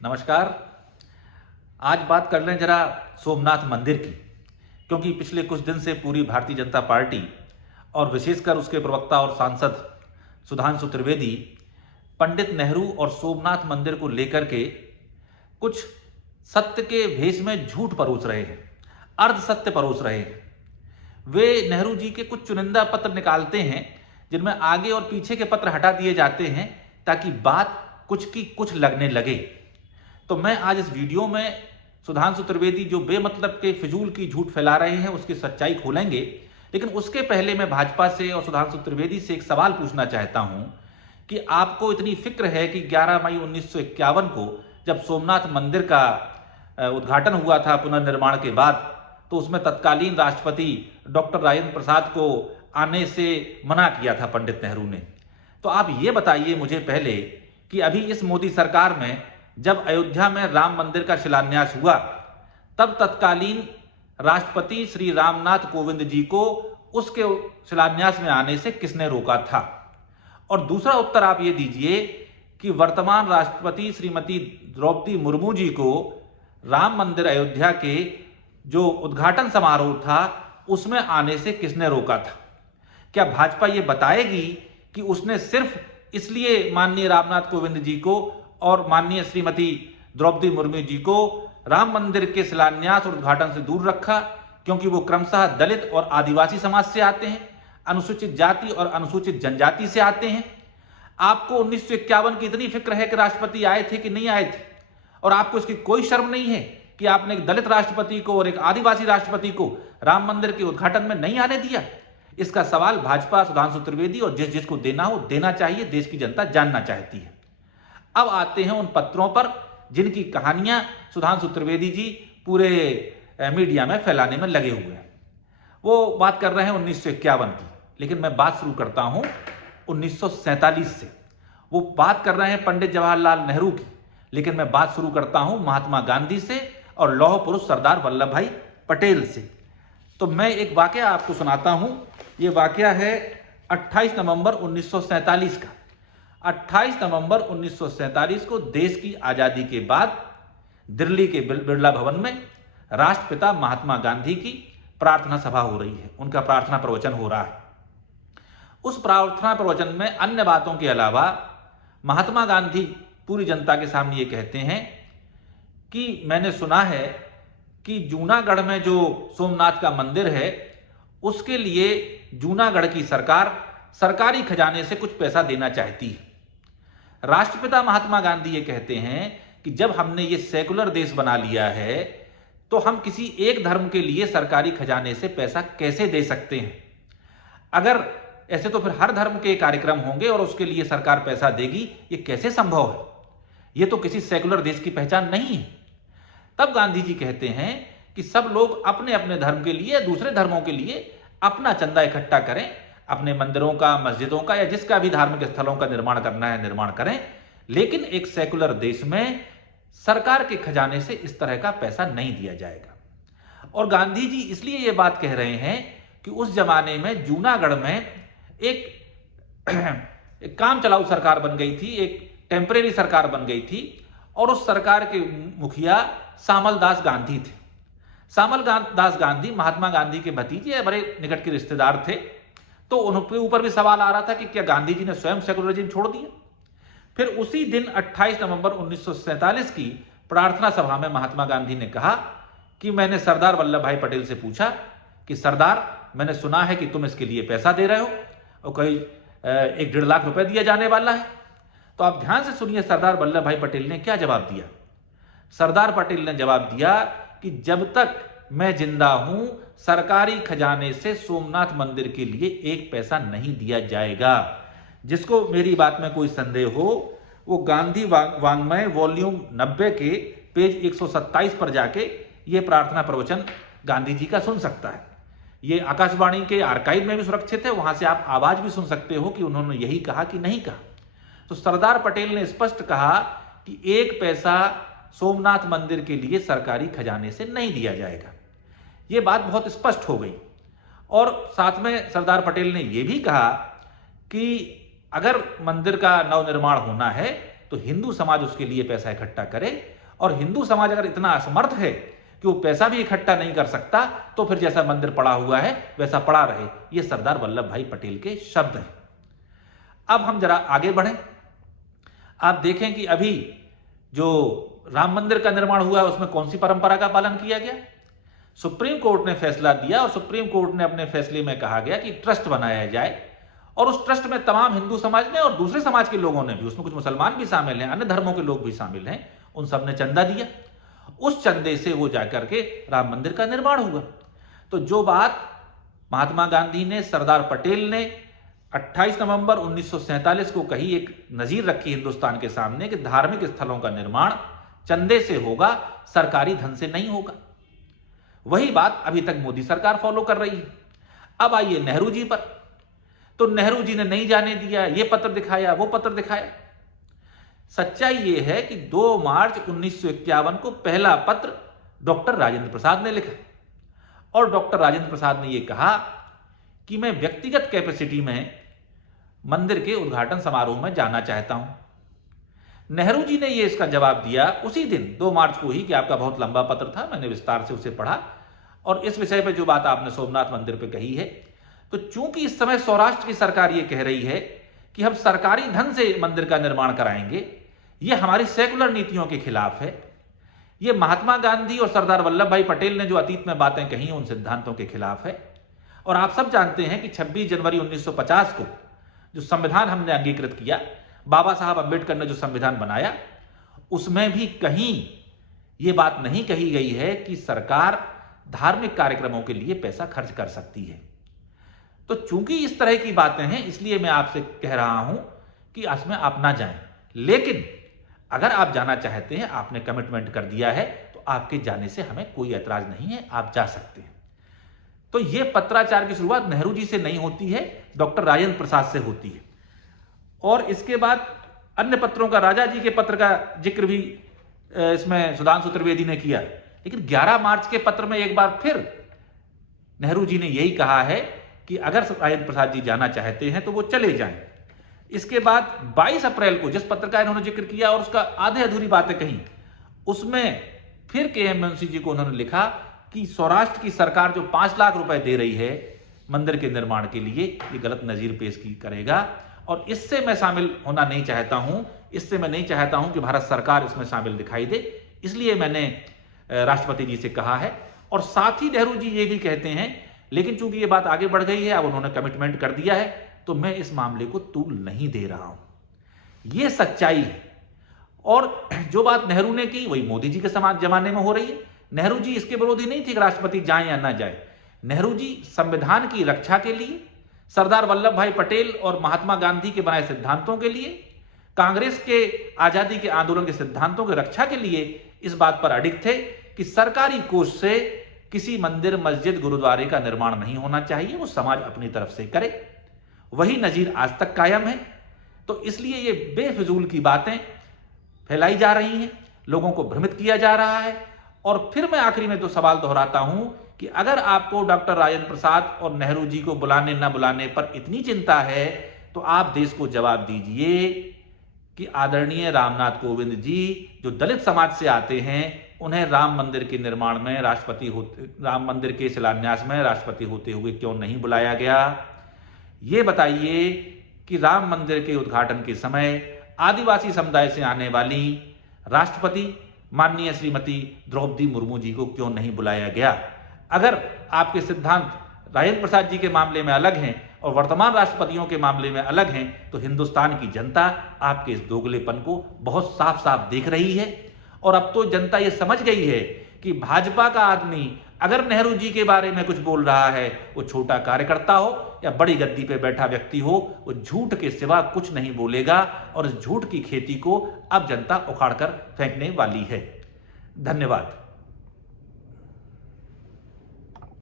नमस्कार। आज बात कर लें जरा सोमनाथ मंदिर की, क्योंकि पिछले कुछ दिन से पूरी भारतीय जनता पार्टी और विशेषकर उसके प्रवक्ता और सांसद सुधांशु त्रिवेदी पंडित नेहरू और सोमनाथ मंदिर को लेकर के कुछ सत्य के भेष में झूठ परोस रहे हैं, अर्ध सत्य परोस रहे हैं। वे नेहरू जी के कुछ चुनिंदा पत्र निकालते हैं जिनमें आगे और पीछे के पत्र हटा दिए जाते हैं ताकि बात कुछ की कुछ लगने लगे। तो मैं आज इस वीडियो में सुधांशु त्रिवेदी जो बेमतलब के फिजूल की झूठ फैला रहे हैं उसकी सच्चाई खोलेंगे, लेकिन उसके पहले मैं भाजपा से और सुधांशु त्रिवेदी से एक सवाल पूछना चाहता हूं कि आपको इतनी फिक्र है कि 11 मई 1951 को जब सोमनाथ मंदिर का उद्घाटन हुआ था पुनर्निर्माण के बाद, तो उसमें तत्कालीन राष्ट्रपति डॉक्टर राजेंद्र प्रसाद को आने से मना किया था पंडित नेहरू ने। तो आप ये बताइए मुझे पहले कि अभी इस मोदी सरकार में जब अयोध्या में राम मंदिर का शिलान्यास हुआ, तब तत्कालीन राष्ट्रपति श्री रामनाथ कोविंद जी को उसके शिलान्यास में आने से किसने रोका था? और दूसरा उत्तर आप ये दीजिए कि वर्तमान राष्ट्रपति श्रीमती द्रौपदी मुर्मू जी को राम मंदिर अयोध्या के जो उद्घाटन समारोह था उसमें आने से किसने रोका था? क्या भाजपा ये बताएगी कि उसने सिर्फ इसलिए माननीय रामनाथ कोविंद जी को और माननीय श्रीमती द्रौपदी मुर्मू जी को राम मंदिर के शिलान्यास और उद्घाटन से दूर रखा क्योंकि वो क्रमशः दलित और आदिवासी समाज से आते हैं, अनुसूचित जाति और अनुसूचित जनजाति से आते हैं? आपको 1951 की इतनी फिक्र है कि राष्ट्रपति आए थे कि नहीं आए थे, और आपको इसकी कोई शर्म नहीं है कि आपने एक दलित राष्ट्रपति को और एक आदिवासी राष्ट्रपति को राम मंदिर के उद्घाटन में नहीं आने दिया? इसका सवाल भाजपा, सुधांशु त्रिवेदी और जिसको देना हो देना चाहिए। देश की जनता जानना चाहती है। अब आते हैं उन पत्रों पर जिनकी कहानियां सुधांशु त्रिवेदी जी पूरे मीडिया में फैलाने में लगे हुए हैं। वो बात कर रहे हैं 1951 की, लेकिन मैं बात शुरू करता हूं 1947 से। वो बात कर रहे हैं पंडित जवाहरलाल नेहरू की, लेकिन मैं बात शुरू करता हूं महात्मा गांधी से और लौह पुरुष सरदार वल्लभ भाई पटेल से। तो मैं एक वाकया आपको सुनाता हूं। यह वाकया है 28 नवंबर 1947 का। 28 नवंबर 1947 को देश की आजादी के बाद दिल्ली के बिरला भवन में राष्ट्रपिता महात्मा गांधी की प्रार्थना सभा हो रही है। उनका प्रार्थना प्रवचन हो रहा है। उस प्रार्थना प्रवचन में अन्य बातों के अलावा महात्मा गांधी पूरी जनता के सामने ये कहते हैं कि मैंने सुना है कि जूनागढ़ में जो सोमनाथ का मंदिर है उसके लिए जूनागढ़ की सरकार सरकारी खजाने से कुछ पैसा देना चाहती है। राष्ट्रपिता महात्मा गांधी ये कहते हैं कि जब हमने ये सेकुलर देश बना लिया है तो हम किसी एक धर्म के लिए सरकारी खजाने से पैसा कैसे दे सकते हैं? अगर ऐसे तो फिर हर धर्म के कार्यक्रम होंगे और उसके लिए सरकार पैसा देगी, ये कैसे संभव है? ये तो किसी सेकुलर देश की पहचान नहीं है। तब गांधी जी कहते हैं कि सब लोग अपने अपने धर्म के लिए, दूसरे धर्मों के लिए अपना चंदा इकट्ठा करें, अपने मंदिरों का, मस्जिदों का या जिसका भी धार्मिक स्थलों का निर्माण करना है निर्माण करें, लेकिन एक सेकुलर देश में सरकार के खजाने से इस तरह का पैसा नहीं दिया जाएगा। और गांधी जी इसलिए यह बात कह रहे हैं कि उस जमाने में जूनागढ़ में एक काम चलाऊ सरकार बन गई थी, एक टेम्परेरी सरकार बन गई थी, और उस सरकार के मुखिया सामल दास गांधी थे। सामल दास गांधी महात्मा गांधी के भतीजे, बड़े निकट के रिश्तेदार थे। तो उनके ऊपर भी सवाल आ रहा था कि क्या गांधी जी ने स्वयं सेकुलरिज्म छोड़ दिया? फिर उसी दिन 28 नवंबर 1947 की प्रार्थना सभा में महात्मा गांधी ने कहा कि मैंने सरदार वल्लभ भाई पटेल से पूछा कि सरदार, मैंने सुना है कि तुम इसके लिए पैसा दे रहे हो और कोई 1-1.5 लाख रुपए दिया जाने वाला है। तो आप ध्यान से सुनिए सरदार वल्लभ भाई पटेल ने क्या जवाब दिया। सरदार पटेल ने जवाब दिया कि जब तक मैं जिंदा हूं सरकारी खजाने से सोमनाथ मंदिर के लिए एक पैसा नहीं दिया जाएगा। जिसको मेरी बात में कोई संदेह हो वो गांधी वांग्मय वॉल्यूम 90 के पेज 127 पर जाके ये प्रार्थना प्रवचन गांधी जी का सुन सकता है। ये आकाशवाणी के आर्काइव में भी सुरक्षित है, वहां से आप आवाज भी सुन सकते हो कि उन्होंने यही कहा कि नहीं कहा। तो सरदार पटेल ने स्पष्ट कहा कि एक पैसा सोमनाथ मंदिर के लिए सरकारी खजाने से नहीं दिया जाएगा। यह बात बहुत स्पष्ट हो गई। और साथ में सरदार पटेल ने यह भी कहा कि अगर मंदिर का नवनिर्माण होना है तो हिंदू समाज उसके लिए पैसा इकट्ठा करे, और हिंदू समाज अगर इतना असमर्थ है कि वो पैसा भी इकट्ठा नहीं कर सकता, तो फिर जैसा मंदिर पड़ा हुआ है वैसा पड़ा रहे। ये सरदार वल्लभ भाई पटेल के शब्द हैं। अब हम जरा आगे बढ़ें। आप देखें कि अभी जो राम मंदिर का निर्माण हुआ है उसमें कौन सी परंपरा का पालन किया गया। सुप्रीम कोर्ट ने फैसला दिया और सुप्रीम कोर्ट ने अपने फैसले में कहा गया कि ट्रस्ट बनाया जाए, और उस ट्रस्ट में तमाम हिंदू समाज ने और दूसरे समाज के लोगों ने भी, उसमें कुछ मुसलमान भी शामिल हैं, अन्य धर्मों के लोग भी शामिल हैं, उन सब ने चंदा दिया। उस चंदे से वो जाकर के राम मंदिर का निर्माण हुआ। तो जो बात महात्मा गांधी ने, सरदार पटेल ने 28 नवंबर 1947 को कही, एक नजीर रखी हिंदुस्तान के सामने कि धार्मिक स्थलों का निर्माण चंदे से होगा, सरकारी धन से नहीं होगा, वही बात अभी तक मोदी सरकार फॉलो कर रही है। अब आइए नेहरू जी पर। तो नेहरू जी ने नहीं जाने दिया, ये पत्र दिखाया, वो पत्र दिखाया। सच्चाई ये है कि 2 मार्च 1951 को पहला पत्र डॉक्टर राजेंद्र प्रसाद ने लिखा, और डॉक्टर राजेंद्र प्रसाद ने यह कहा कि मैं व्यक्तिगत कैपेसिटी में मंदिर के उद्घाटन समारोह में जाना चाहता हूं। नेहरू जी ने यह इसका जवाब दिया उसी दिन 2 मार्च को ही, कि आपका बहुत लंबा पत्र था, मैंने विस्तार से उसे पढ़ा, और इस विषय पर जो बात आपने सोमनाथ मंदिर पर कही है, तो चूंकि इस समय सौराष्ट्र की सरकार यह कह रही है कि हम सरकारी धन से मंदिर का निर्माण कराएंगे, यह हमारी सेकुलर नीतियों के खिलाफ है। यह महात्मा गांधी और सरदार वल्लभ भाई पटेल ने जो अतीत में बातें कही उन सिद्धांतों के खिलाफ है। और आप सब जानते हैं कि 26 जनवरी 1950 को जो संविधान हमने अंगीकृत किया, बाबा साहब अंबेडकर ने जो संविधान बनाया, उसमें भी कहीं यह बात नहीं कही गई है कि सरकार धार्मिक कार्यक्रमों के लिए पैसा खर्च कर सकती है। तो चूंकि इस तरह की बातें हैं, इसलिए मैं आपसे कह रहा हूं कि इसमें आप ना जाएं। लेकिन अगर आप जाना चाहते हैं, आपने कमिटमेंट कर दिया है, तो आपके जाने से हमें कोई ऐतराज नहीं है, आप जा सकते हैं। तो यह पत्राचार की शुरुआत नेहरू जी से नहीं होती है, डॉक्टर राजेंद्र प्रसाद से होती है। और इसके बाद अन्य पत्रों का, राजा जी के पत्र का जिक्र भी इसमें सुधांशु त्रिवेदी ने किया। लेकिन 11 मार्च के पत्र में एक बार फिर नेहरू जी ने यही कहा है कि अगर राजेंद्र प्रसाद जी जाना चाहते हैं तो वो चले जाएं। इसके बाद 22 अप्रैल को जिस पत्र का इन्होंने जिक्र किया और उसका आधे अधूरी बातें कही, उसमें फिर के.एम. मुंशी जी को उन्होंने लिखा कि सौराष्ट्र की सरकार जो 5 लाख रुपए दे रही है मंदिर के निर्माण के लिए, ये गलत नजीर पेश करेगा, और इससे मैं शामिल होना नहीं चाहता हूं, इससे मैं नहीं चाहता हूं कि भारत सरकार इसमें शामिल दिखाई दे, इसलिए मैंने राष्ट्रपति जी से कहा है। और साथ ही नेहरू जी ये भी कहते हैं, लेकिन चूंकि ये बात आगे बढ़ गई है, अब उन्होंने कमिटमेंट कर दिया है, तो मैं इस मामले को तूल नहीं दे रहा हूं। यह सच्चाई है। और जो बात नेहरू ने की वही मोदी जी के समाज जमाने में हो रही है। नेहरू जी इसके विरोधी नहीं थे कि राष्ट्रपति जाए या ना जाए। नेहरू जी संविधान की रक्षा के लिए, सरदार वल्लभ भाई पटेल और महात्मा गांधी के बनाए सिद्धांतों के लिए, कांग्रेस के आजादी के आंदोलन के सिद्धांतों की रक्षा के लिए इस बात पर अडिग थे कि सरकारी कोष से किसी मंदिर, मस्जिद, गुरुद्वारे का निर्माण नहीं होना चाहिए, वो समाज अपनी तरफ से करे। वही नजीर आज तक कायम है। तो इसलिए ये बेफिजूल की बातें फैलाई जा रही हैं, लोगों को भ्रमित किया जा रहा है। और फिर मैं आखिरी में तो सवाल दोहराता हूं कि अगर आपको डॉक्टर राजेंद्र प्रसाद और नेहरू जी को बुलाने न बुलाने पर इतनी चिंता है, तो आप देश को जवाब दीजिए कि आदरणीय रामनाथ कोविंद जी जो दलित समाज से आते हैं, उन्हें राम मंदिर के निर्माण में राम मंदिर के शिलान्यास में राष्ट्रपति होते हुए क्यों नहीं बुलाया गया। ये बताइए कि राम मंदिर के उद्घाटन के समय आदिवासी समुदाय से आने वाली राष्ट्रपति माननीय श्रीमती द्रौपदी मुर्मू जी को क्यों नहीं बुलाया गया। अगर आपके सिद्धांत राजेंद्र प्रसाद जी के मामले में अलग हैं और वर्तमान राष्ट्रपतियों के मामले में अलग हैं, तो हिंदुस्तान की जनता आपके इस दोगलेपन को बहुत साफ साफ देख रही है। और अब तो जनता ये समझ गई है कि भाजपा का आदमी अगर नेहरू जी के बारे में कुछ बोल रहा है, वो छोटा कार्यकर्ता हो या बड़ी गद्दी पे बैठा व्यक्ति हो, वो झूठ के सिवा कुछ नहीं बोलेगा। और इस झूठ की खेती को अब जनता उखाड़ कर फेंकने वाली है। धन्यवाद।